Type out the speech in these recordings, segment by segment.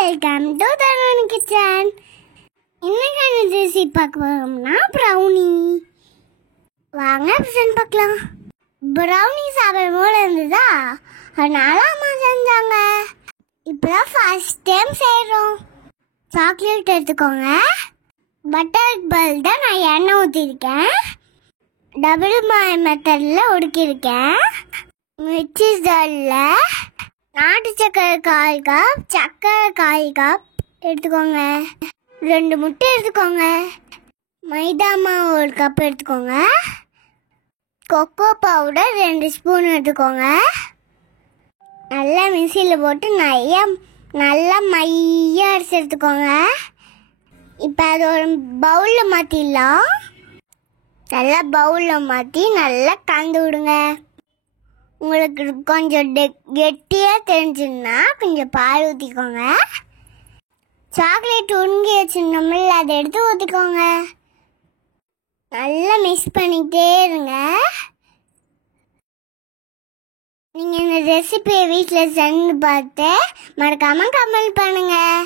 Welcome to Tarun kitchen. இன்னைக்கான recipe பார்க்க போறோம்னா ப்ரௌனி. வாங்க பிரசன் பார்க்கலாம். ப்ரௌனி சாப்பிடும் போல இருந்ததா, அதனால அம்மா செஞ்சாங்க. இப்போதான் ஃபர்ஸ்ட் டைம் செய்கிறோம். சாக்லேட் எடுத்துக்கோங்க. பட்டர் பல் தான் நான் எண்ணெய் ஊற்றிருக்கேன். டபுள் மெத்தடில் உடுக்கியிருக்கேன். மிக்சி ஜாரில் நாட்டு சக்கரை 1/4 கப், சக்கரை 1/4 கப் எடுத்துக்கோங்க. 2 முட்டை எடுத்துக்கோங்க. மைதா மாவு 1 கப் எடுத்துக்கோங்க. கொக்கோ பவுடர் 2 ஸ்பூன் எடுத்துக்கோங்க. நல்லா மிக்சியில் போட்டு நல்லா மையாக அரைச்சி எடுத்துக்கோங்க. இப்போ அது ஒரு பவுலில் மாற்றிடலாம். நல்லா பவுலில் மாற்றி நல்லா கலந்து விடுங்க. உங்களுக்கு கொஞ்சம் கெட்டியாக தெரிஞ்சுன்னா கொஞ்சம் பால் ஊற்றிக்கோங்க. சாக்லேட் உருங்கி வச்சுருந்தோம்ல, அதை எடுத்து ஊற்றிக்கோங்க. நல்லா மிக்ஸ் பண்ணிக்கிட்டே இருங்க. நீங்கள் இந்த ரெசிபியை வீட்டில் செஞ்சு பார்த்து மறக்காமல் கமெண்ட் பண்ணுங்கள்.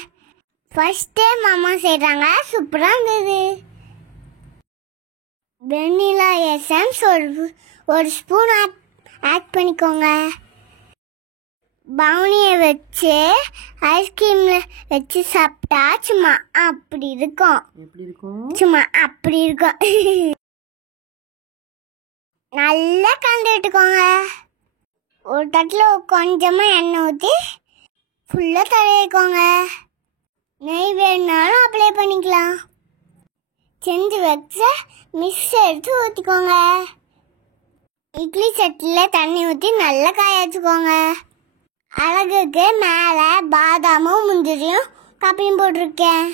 ஃபர்ஸ்ட் டைம் அம்மா செய்கிறாங்க, சூப்பராக இருந்தது. வெண்ணிலா எசன்ஸ் ஒரு ஸ்பூன் ஆட் பண்ணிக்கோங்க. பவுனியை வச்சு ஐஸ்கிரீமில் வச்சு சாப்பிட்டா சும்மா அப்படி இருக்கும். சும்மா அப்படி இருக்கும். நல்லா கலந்து விட்டுக்கோங்க. ஒரு தட்டில் கொஞ்சமாக எண்ணெய் ஊற்றி ஃபுல்லாக தடவிக்கோங்க. நெய் வேணுனாலும் அப்ளை பண்ணிக்கலாம். செஞ்சு வச்ச மிக்ஸ் எடுத்து ஊற்றிக்கோங்க. இட்லி சட்டியில் தண்ணி ஊற்றி நல்லா காய வச்சுக்கோங்க. அழகுக்கு மேலே பாதாமும் முந்திரியும் கப்பியும் போட்டிருக்கேன்.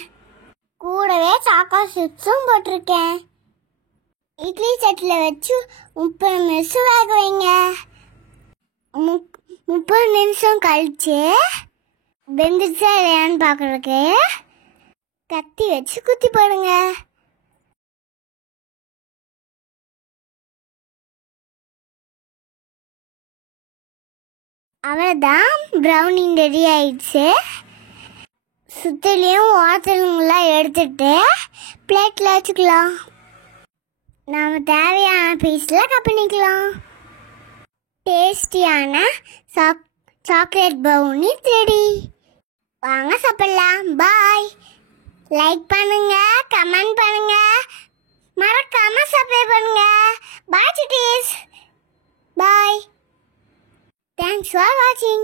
கூடவே சாக்லேட் சிப்ஸும் போட்டிருக்கேன். இட்லி சட்டியில் வச்சு 30 நிமிஷம் வேக வைங்க. 30 நிமிஷம் கழிச்சு வெந்துச்சா இல்லையான்னு பார்க்குறதுக்கு கத்தி வச்சு குத்தி போடுங்க. அவ்வளோதான், ப்ரௌனி ரெடி ஆயிடுச்சு. சுற்றிலையும் வாட்டருங்கெல்லாம் எடுத்துட்டு பிளேட்டில் வச்சுக்கலாம். நாம் தேவையான பீஸில் கட் பண்ணிக்கலாம். டேஸ்டியான சாக்லேட் ப்ரௌனி ரெடி. வாங்க சாப்பிடலாம். பாய். லைக் பண்ணுங்க, கமெண்ட் பண்ணுங்க, மறக்காம சப்ஸ்கிரைப் பண்ணுங்க. பாய் சுட்டீஸ். பாய். Thanks for watching.